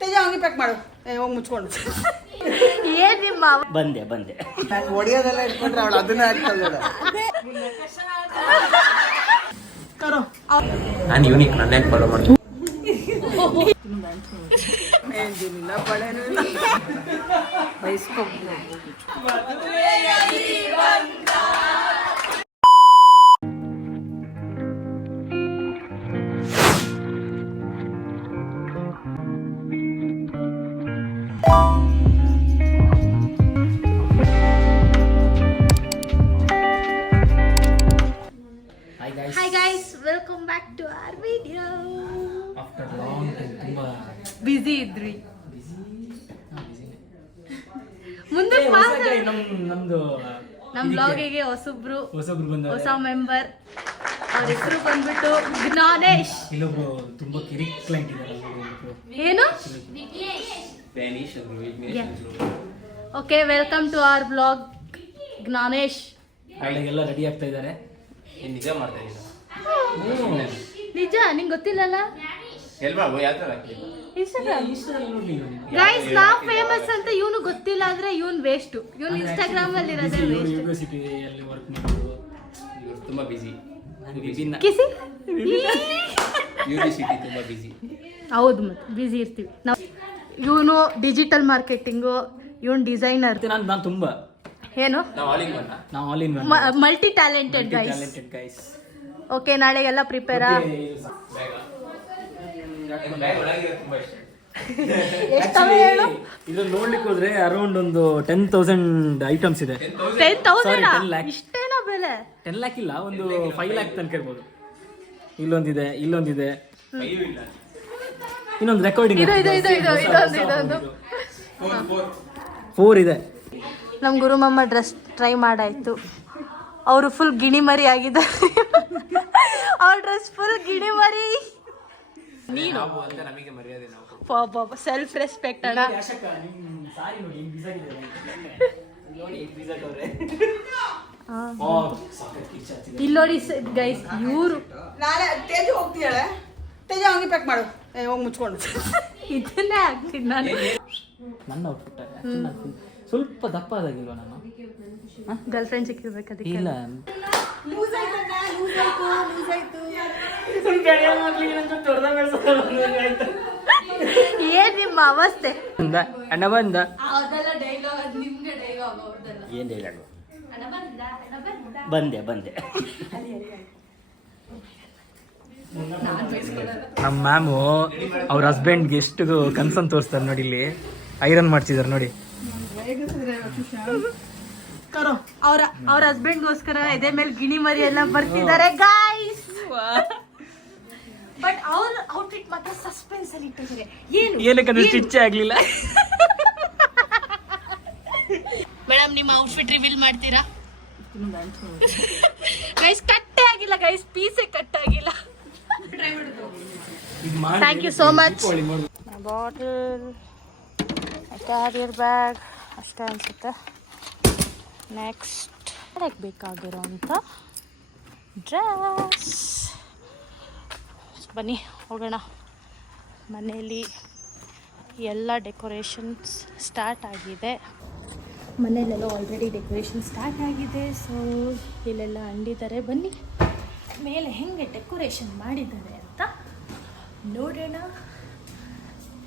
ತೇಜ ಹಂಗೆ ಪ್ಯಾಕ್ ಮಾಡು ಹೋಗಿ ಮುಚ್ಕೊಂಡು ಏನ್ ನಿಮ್ಮ ಬಂದೆ ನಾನು ಹೊಡಿಯೋದೆಲ್ಲ ಇಟ್ಕೊಂಡ್ರೆ ಅವಳು ಅದನ್ನ ಹಾಕ್ತಾಳೆ ಕರೋ ನಾನು ಯೂನಿಕ್ ನನ್ನ ಫಾಲೋ ಮಾಡ್ತೀನಿ ಏನಿಲ್ಲ ಬಳೆನೂ ಇಲ್ಲ ಬೈಸ್ಕೊ Hi guys, welcome back to our video. After long time ತುಂಬಾ Busy ಇದ್ರಿ ಮುಂದೆ ನಮ್ದು ನಮ್ಮ ಬ್ಲಾಗಿಗೆ ಹೊಸಬ್ರು ಬಂದವ್ರೆ. ಹೊಸ ಮೆಂಬರ್ ಅವ್ರ ಹೆಸರು ಬಂದ್ಬಿಟ್ಟು ಜ್ಞಾನೇಶ್. ಇಲ್ಲೊಬ್ರು ತುಂಬಾ ಕಿರಿಕ್ ಕ್ಲೈಂಟ್ ಇದ್ದಾರೆ ಏನು okay welcome to our blog Gnanesh. ಎಲ್ಲ ರೆಡಿ ಆಗ್ತಾ ಇದ್ದಾರೆ. ನಿಜ ಮಾಡ್ತಾ ಇದ್ದೀನಿ ನಿಜ ನಿಂಗೆ ಗೊತ್ತಿಲ್ಲಲ್ಲ ಇನ್ಸ್ಟಾಗ್ರಾಮ್ ಗೈಸ್ ನಾವು ಫೇಮಸ್ ಅಂತ ಇವನು ಗೊತ್ತಿಲ್ಲ ಅಂದ್ರೆ ಇವನ್ ವೇಸ್ಟ್. ಇವನ್ ಇನ್ಸ್ಟಾಗ್ರಾಮ್ ಅಲ್ಲಿ ಇರೋದೇ ವೇಸ್ಟ್. ಯೂನಿವರ್ಸಿಟಿಯಲ್ಲಿ ವರ್ಕ್ ಮಾಡೋದು ತುಂಬಾ ಬಿಸಿ ಕಿಸಿ ಯೂನಿವರ್ಸಿಟಿ ತುಂಬಾ ಬಿಸಿ. ಹೌದು ಮತ್ತೆ ಬಿಸಿ ಇರ್ತೀವಿ ನಾವು. ಇವನು ಡಿಜಿಟಲ್ ಮಾರ್ಕೆಟಿಂಗು, ಇವನ್ ಡಿಸೈನರ್. ನಾನು ತುಂಬಾ ಏನು ನಾವು all in one multi talented guys. Okay ನಾಳೆಗೆಲ್ಲ ಪ್ರಿಪೇರಾ? ಇದು ನೋಡ್ಲಿಕ್ಕೆ ಹೋದ್ರೆ ಅರೌಂಡ್ ಒಂದು 10,000 ಐಟಮ್ಸ್ ಇದೆ. 10,000 ಇಷ್ಟೇನಾ ಬೆಲೆ? 10 lakh ಇಲ್ಲ, ಒಂದು 5 lakh ತನಕ ಇರ್ಬೋದು. ಇಲ್ಲೊಂದಿದೆ ಇನ್ನೊಂದು ರೆಕಾರ್ಡಿಂಗ್ ಇದೊಂದು 4 ಇದೆ. ನಮ್ಮ ಗುರುಮಮ್ಮ ಡ್ರೆಸ್ ಟ್ರೈ ಮಾಡಾಯ್ತು. ಅವರು ಫುಲ್ ಗಿಣಿ ಮರಿ ಆಗಿದ್ದಾರೆ. ಅವ್ರ ಡ್ರೆಸ್ ಫುಲ್ ಗಿಣಿ ಮರಿ. ನೀನು ಸೆಲ್ಫ್ ರೆಸ್ಪೆಕ್ಟ್ ಅಣ್ಣ. ಇಲ್ಲಿ ನೋಡಿ ಗೈಸ್, ಇವರು ನಾಳೆ ತೇಜ ಹೋಗ್ತೀಯಾಳೆ. ತೇಜ ಹಂಗೆ ಪ್ಯಾಕ್ ಮಾಡು ಹೋಗಿ ಮುಚ್ಕೊಂಡು ಇದನ್ನೇ ಹಾಕ್ತೀನಿ ನಾನು. ನನ್ನ ಔಟ್ಫಿಟ್ ಸ್ವಲ್ಪ ದಪ್ಪ ಆದಾಗಿಲ್ವ ನಾನು? ಗರ್ಲ್ ಫ್ರೆಂಡ್ ಸಿಕ್ಕಿರ್ಬೇಕು ಅದಕ್ಕೆ. ಇಲ್ಲ ಏನ್ ನಿಮ್ಮ ಅವಸ್ಥೆ? ಅಣ್ಣ ಬಂದ. ಏನ್ ಡೈಲಾಗು? ಬಂದೆ ನಮ್ಮ ಮ್ಯಾಮು ಅವ್ರ ಹಸ್ಬೆಂಡ್ಗೆ ಎಷ್ಟು ಕನ್ಸನ್ ತೋರಿಸ್ತಾರೆ ನೋಡಿ. ಇಲ್ಲಿ ಐರನ್ ಮಾಡ್ಸಿದಾರೆ ನೋಡಿ. ಅವ್ರ ಹಸ್ಬೆಂಡ್ಗೋಸ್ಕರ ಎದೆ ಮೇಲೆ ಗಿಣಿ ಮರಿ ಎಲ್ಲ ಬರ್ತಿದ್ದಾರೆ ಗಾಯ್ಸ್. ಬಟ್ ಅವ್ರ ಔಟ್ಫಿಟ್ ಮಾತ್ರ ಸಸ್ಪೆನ್ಸ್ ಅಲ್ಲಿ ಇಟ್ಟಿದ್ದಾರೆ. ಏನಕ್ಕಂದ್ರೆ ಸ್ಟಿಚ್ ಆಗ್ಲಿಲ್ಲ. ಮೇಡಮ್ ನಿಮ್ಮ ಔಟ್ಫಿಟ್ ರಿವೀಲ್ ಮಾಡ್ತೀರಾ? ಗೈಸ್ ಕಟ್ಟೆ ಆಗಿಲ್ಲ ಗೈಸ್, ಪೀಸೆ ಕಟ್ ಆಗಿಲ್ಲ. Thank you so much. Bottle, carrier bag ಅಷ್ಟೇ ಅನ್ಸುತ್ತೆ. ನೆಕ್ಸ್ಟ್ ಅದಕ್ಕೆ ಬೇಕಾಗಿರೋಂಥ ಡ್ರೆಸ್. ಬನ್ನಿ ಹೋಗೋಣ. ಮನೆಯಲ್ಲಿ ಎಲ್ಲ ಡೆಕೋರೇಷನ್ಸ್ ಸ್ಟಾರ್ಟ್ ಆಗಿದೆ. ಮನೆಯಲ್ಲೆಲ್ಲ ಆಲ್ರೆಡಿ ಡೆಕೋರೇಷನ್ ಸ್ಟಾರ್ಟ್ ಆಗಿದೆ. ಸೊ ಇಲ್ಲೆಲ್ಲ ಅಂಡಿದ್ದಾರೆ. ಬನ್ನಿ ಮೇಲೆ ಹೆಂಗೆ ಡೆಕೋರೇಷನ್ ಮಾಡಿದ್ದಾರೆ ಅಂತ ನೋಡೋಣ,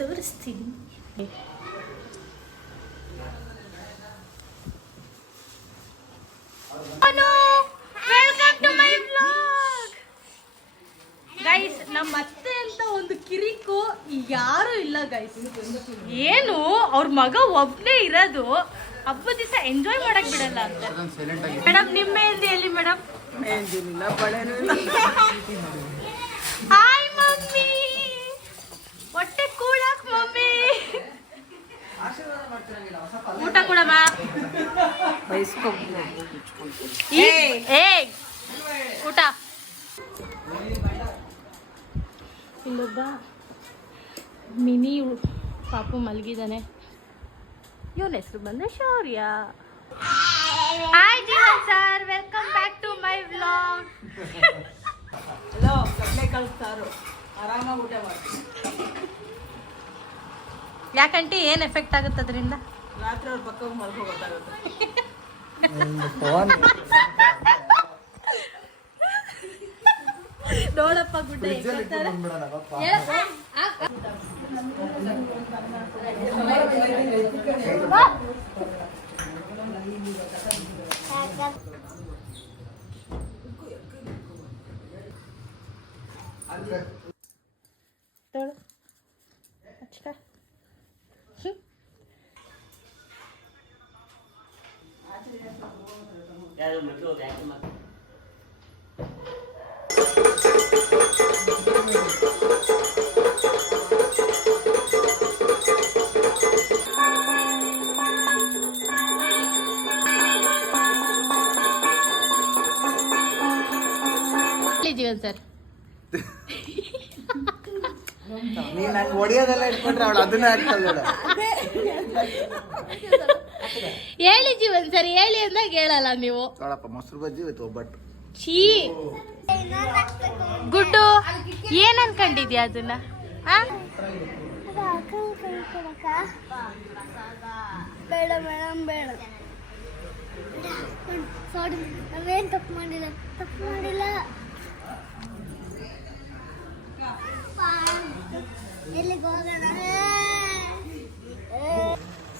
ತೋರಿಸ್ತೀನಿ. Welcome to my vlog guys. ನಮ್ಮ ಅತ್ತೆ ಅಂತ ಒಂದು ಕಿರಿಕು ಯಾರು ಇಲ್ಲ ಗೈಸ್. ಏನು ಅವ್ರ ಮಗ ಒಬ್ಬನೇ ಇರೋದು, ಹಬ್ಬದ ದಿವಸ ಎಂಜಾಯ್ ಮಾಡಕ್ ಬಿಡಲ್ಲ ಅಂತ. ಮೇಡಮ್ ನಿಮ್ಮ ಮೆಹಂದಿ ಎಲ್ಲಿ ಮೇಡಮ್? ಏನಿಲ್ಲ ಬಳೆನೂ ಇಲ್ಲ. ಹಾಯ್ ಮಮ್ಮಿ, ಹೊಟ್ಟೆ ಕೂಡಾಕ್ ಮಮ್ಮಿ. ಊಟ ಕೊಡಮ್ಮ. ಬೈಸ್ಕೊ ಊಟ. ಇಲ್ಲೊಬ್ಬ ಮಿನಿ ಪಾಪು ಮಲಗಿದ್ದಾನೆ. ಇವನ ಹೆಸರು ಬಂದ Shaurya. Hi Jeevan sir, welcome back to my vlog. Hello, ಕಡಲೆಕಾಳು ಸಾರು ಆರಾಮಾಗಿ ಊಟ ಮಾಡಿ. ಯಾಕಂటే ಏನ್ ಎಫೆಕ್ಟ್ ಆಗುತ್ತೆ ಅದರಿಂದ? ರಾತ್ರಿ ಅವ್ರ ಪಕ್ಕ ಮಲ್ಕೋ ಗೊತ್ತಾಗುತ್ತೆ. ನೋಡಪ್ಪ ಗುಡ್ಡ ಜೀವನ್ ಸರ್ ನೀನ್ ನಂಗೆ ಹೊಡಿಯೋದೆಲ್ಲ ಇಟ್ಕೊಂಡ್ರೆ ಅವಳು ಅದನ್ನ ಹಾಕ್ತಾಳೆ. ಹೇಳಿ ಜೀವನ್ ಸರ್, ಹೇಳಿ ಅಂದಾಗ ಹೇಳಲ್ಲ ನೀವು. ನೋಡಪ್ಪ ಮೊಸರು ಬಜ್ಜಿ ವಿತ್ ಒಬ್ಬಟ್ಟು. ಛೀ ಗುಡ್ಡು, ಏನ್ ಅನ್ಕೊಂಡಿದ್ಯಾ ಅದನ್ನ? ಬೇಡ ಮೇಡಮ್ ಬೇಡ. ಸಾರಿ, ನಾವೇನ್ ತಪ್ಪು ಮಾಡಿಲ್ಲ. ಎಲ್ಲಿಗೆ ಹೋಗೋಣ?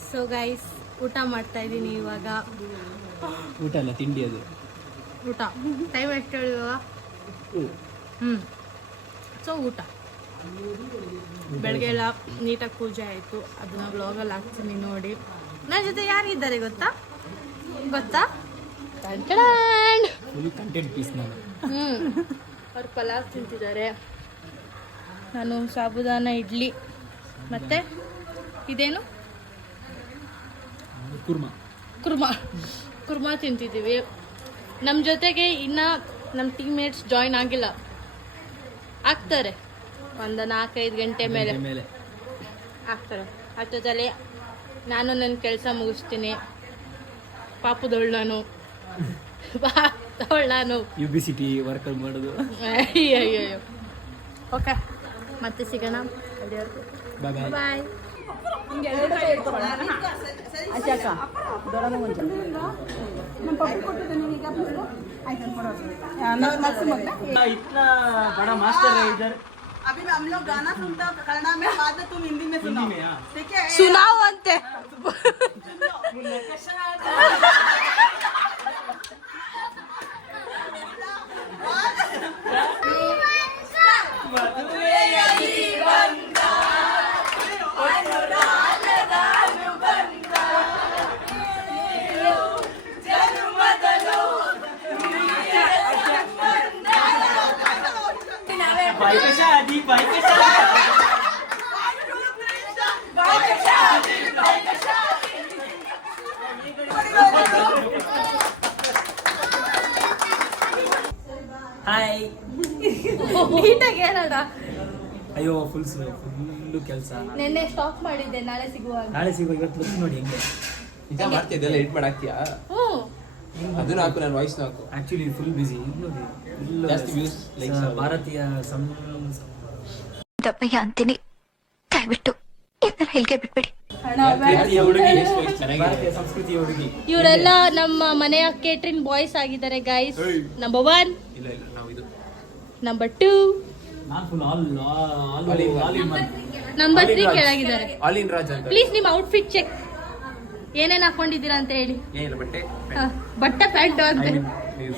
ಸೊ ಗೈಸ್, ಊಟ ಮಾಡ್ತಾ ಇದ್ದೀನಿ ಇವಾಗ. ಊಟ ಅಲ್ಲ, ತಿಂಡಿ ಅದು. ಊಟ ಟೈಮ್ ಎಷ್ಟು ಹೇಳಿ ಇವಾಗ? ಸೊ ಊಟ ಬೆಳಗ್ಗೆ ಎಲ್ಲ ನೀಟಾಗಿ ಪೂಜೆ ಆಯಿತು. ಅದನ್ನ ವ್ಲಾಗಲ್ಲಿ ಹಾಕ್ತೀನಿ ನೋಡಿ. ನನ್ನ ಜೊತೆ ಯಾರಿದ್ದಾರೆ ಗೊತ್ತಾ? ಫುಲ್ ಕಂಟೆಂಟ್ ಪೀಸ್ ನಾನು. ಅವ್ರು ಪಲಾವ್ ತಿಂತಿದ್ದಾರೆ, ನಾನು ಸಾಬುದಾನ ಇಡ್ಲಿ ಮತ್ತೆ ಇದೇನು ಕುರ್ಮಾ ತಿಂತಿದ್ದೀವಿ. ನಮ್ಮ ಜೊತೆಗೆ ಇನ್ನು ನಮ್ಮ ಟೀಮ್ಮೇಟ್ಸ್ ಜಾಯಿನ್ ಆಗಿಲ್ಲ, ಆಗ್ತಾರೆ ಒಂದು 4-5 ಗಂಟೆ ಮೇಲೆ ಆಗ್ತಾರೆ. ಅಷ್ಟೊತ್ತಲ್ಲಿ ನಾನು ನನ್ನ ಕೆಲಸ ಮುಗಿಸ್ತೀನಿ. ಪಾಪುದವಳು ನಾನು UBCT ವರ್ಕರ್ ಮಾಡೋದು. ಅಯ್ಯಯ್ಯೋ. ಓಕೆ, ಮತ್ತೆ ಸಿಗೋಣ. ಬಾಯ್ ಬಾಯ್. ಅಜ್ಜಕ್ಕ ದೊಡ್ಡಮ್ಮ ಮುಂಚೆ ನಮ್ಮ ಪಪ್ಪು ಕೊಟ್ಟಿದ್ದೆ ನೀನೀಗ ಆಯ್ತು इतना बड़ा मास्टर है इधर. अभी हम लोग गाना सुनता कन्नड़ा में, बाद में तुम हिंदी में सुनाओ. ठीक है? ಸುನಾವ್ ಅಂತೆ. ಹಾಯ್. ನೀಟಾಗಿ ಹೇಳೋಣ. ಅಯ್ಯೋ ಫುಲ್ಲು ಕೆಲಸ. ನೆನ್ನೆ ಸ್ಟಾಪ್ ಮಾಡಿದ್ದೆ, ನಾಳೆ ಸಿಗುವ. ನಾಳೆ ಸಿಗೋ, ಇವತ್ತು ಬರ್ತೀನಿ ನೋಡಿ ಹೆಂಗೆ. ನಿಜ ಮಾಡ್ತಿದ್ದೆಲ್ಲ ಎಡಿಟ್ ಮಾಡಾಕ್ತೀಯಾ? ಅದನ್ನ ಹಾಕು, ನಾನು ವಾಯ್ಸ್ ಹಾಕು. ಆಕ್ಚುಲಿ ಫುಲ್ ಬಿಸಿ. ಜಾಸ್ತಿ ವ್ಯೂಸ್ ಲೈಕ್ಸ್. ಭಾರತೀಯ ದಪ್ಪಯ್ಯ ಅಂತೀನಿ, ದಯವಿಟ್ಟು ಇದನ್ನ ಹೇಳಿಕೆ ಬಿಟ್ಬಿಡಿ. ಭಾರತೀಯ ಹುಡುಗಿ ಚೆನ್ನಾಗಿದೆ. ಭಾರತೀಯ ಸಂಸ್ಕೃತಿಯ ಹುಡುಗಿ. ಇವರೆಲ್ಲ ನಮ್ಮ ಮನೆಯ ಕೇಟ್ರಿಂಗ್ ಬಾಯ್ಸ್ ಆಗಿದ್ದಾರೆ ಗೈಸ್. ನಂಬರ್ 1, ಇಲ್ಲ ನಾವು ಇದು ನಂಬರ್ 2, ನಾನು ಫುಲ್ ಆಲ್ ನಂಬರ್ 3 ಕೆಳಗಿದ್ದಾರೆ. ಆಲ್ ಇನ್ ರಾಜ್ ಅಂತ. ಪ್ಲೀಸ್ ನಿಮ್ಮ ಔಟ್ಫಿಟ್ ಚೆಕ್, ಏನೇನ್ ಹಾಕೊಂಡಿದ್ದೀರಾ ಅಂತ ಹೇಳಿ. ಏನಿಲ್ಲ, ಬಟ್ಟೆ ಬಟ್ಟೆ ಪ್ಯಾಂಟ್ ಅಂತ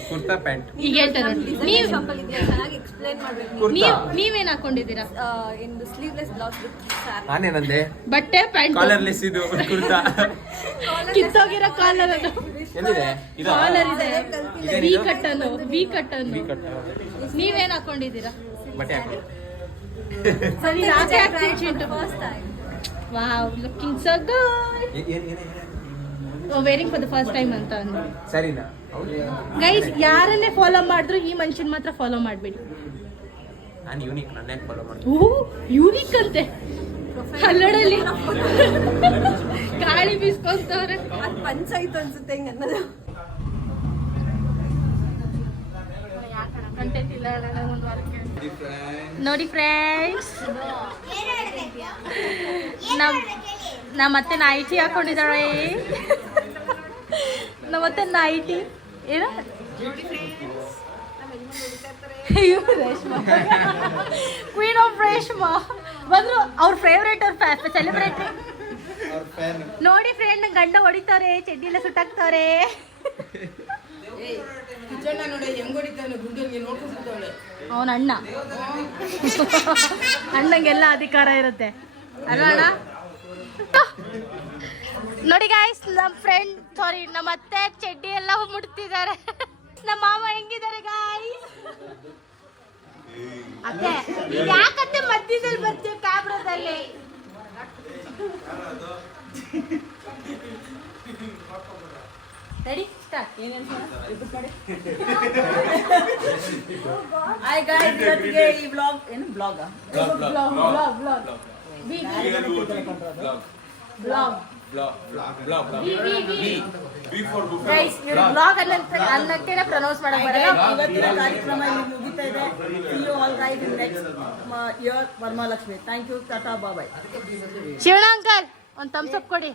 ಕುರ್ತಾ ಪ್ಯಾಂಟ್. ಈಗ ಹೇಳ್ತಾರೆ. ನೀವೇನ್ ಹಾಕೊಂಡಿದ್ದೀರಾ? ನಾನೇನಂದೆ? ಬಟ್ಟೆ ಪ್ಯಾಂಟ್, ಕಾಲರ್ಲೆಸ್ ಇದು ಕುರ್ತಾ. ಕಿತ್ತೋಗಿರೋ ಕಾಲರ್, ಎಲ್ಲಿದೆ ಇದು? ಕಾಲರ್ ಇದೆ, ವಿ ಕಟ್ ಅನ್ನು. ಕಟ್ಟ ನೀವೇನ್ ಹಾಕೊಂಡಿದ್ದೀರಾ? ಬಟ್ಟೆ ಹಾಕಿ. ಸರಿ, ರಾಜೆ ಹಾಕ್ತೀನಿ Chintu. Wow, looking so good. Varying for the first time ಅಂತ ಅಂದ್ರು. ಸರಿನಾ? ಗೈಸ್, ಯಾರನ್ನೇ ಫಾಲೋ ಮಾಡಿದ್ರು ಈ ಮನುಷ್ಯನ್ ಮಾತ್ರ ಫಾಲೋ ಮಾಡ್ಬೇಡಿ. ನಾನು ಯೂನಿಕ್, ನನ್ನ ಫಾಲೋ ಮಾಡಿ. ಯೂನಿಕ್ ಅಂತೆ ಕನ್ನಡಲ್ಲಿ. ಗಾಳಿ ಬೀಸ್ಕೊಂತವ್ರೆ. ಪಂಚಾಯತ್ ಅನ್ಸುತ್ತೆ ಹಿಂಗೆ ಅನ್ನೋದು. ಕಂಟೆಂಟ್ ಇಲ್ಲ ಒಂದು ವಾರಕ್ಕೆ. ನೋಡಿ ಫ್ರೆಂಡ್ಸ್, ನಮ್ಮತ್ತೆ ನೈಟಿ ಹಾಕೊಂಡಿದ್ದಾಳೆ. ನಮ್ಮತ್ತೆ ನೈಟಿ ಏನು ರೇಷ್ಮಾ, ಕ್ವೀನ್ ಆಫ್ ರೇಷ್ಮಾ ಬಂದ್ರು. ಅವ್ರ ಫೇವ್ರೇಟ್, ಅವ್ರ ಸೆಲೆಬ್ರೇಟ್. ನೋಡಿ ಫ್ರೆಂಡ್, ಗಂಡ ಹೊಡಿತಾರೆ, ಚಡ್ಡಿ ಎಲ್ಲ ಸುಟ್ಟಾಕ್ತಾರೆ. ನೋಡಿ ಹೆಂಗ್ ಹೊಡಿತಾನೆ ಗುಂಡಲ್ಲಿ ನೋಡ್ಕೊಂಡ್ಬಿಡ್ತಾಳೆ. ಅವನ ಅಣ್ಣ. ಅಣ್ಣಂಗೆಲ್ಲ ಅಧಿಕಾರ ಇರುತ್ತೆ ಅಲ್ವಾ ಅಣ್ಣ? ನೋಡಿ ಗಾಯ್ಸ್, ನಮ್ಮ ಫ್ರೆಂಡ್ ಸಾರಿ ನಮ್ಮ ಅತ್ತೆ ಚಡ್ಡಿ ಎಲ್ಲ ಮುಟ್ತಿದ್ದಾರೆ. ನಮ್ಮ ಮಾವ ಹೆಂಗಿದ್ದಾರೆ ಗಾಯ್ಸ್? ಅತ್ತೆ ಯಾಕತ್ತೆ ಮಧ್ಯದಲ್ಲಿ ಬರ್ತೀವಿ ಕ್ಯಾಮ್ರಾದಲ್ಲಿ? Ready start. ಹಾಯ್ ಗಾಯ್ಸ್, ಇವತ್ತಿಗೆ ಈ ವ್ಲಾಗ್ ಏನು ಬ್ಲಾಗ್ ಅನ್ನಕ್ಕೆ ಪ್ರನೌನ್ಸ್ ಮಾಡಕ್ ಬರಲ್ಲ. ಇವತ್ತಿನ ಕಾರ್ಯಕ್ರಮ ಇಲ್ಲಿ ಮುಗಿತಾ ಇದೆ. See you all guys in next year Varamahalakshmi. Thank you, tata, bye. Shivanna uncle ಒಂದು ಥಮ್ಸ್ ಅಪ್ ಕೊಡಿ.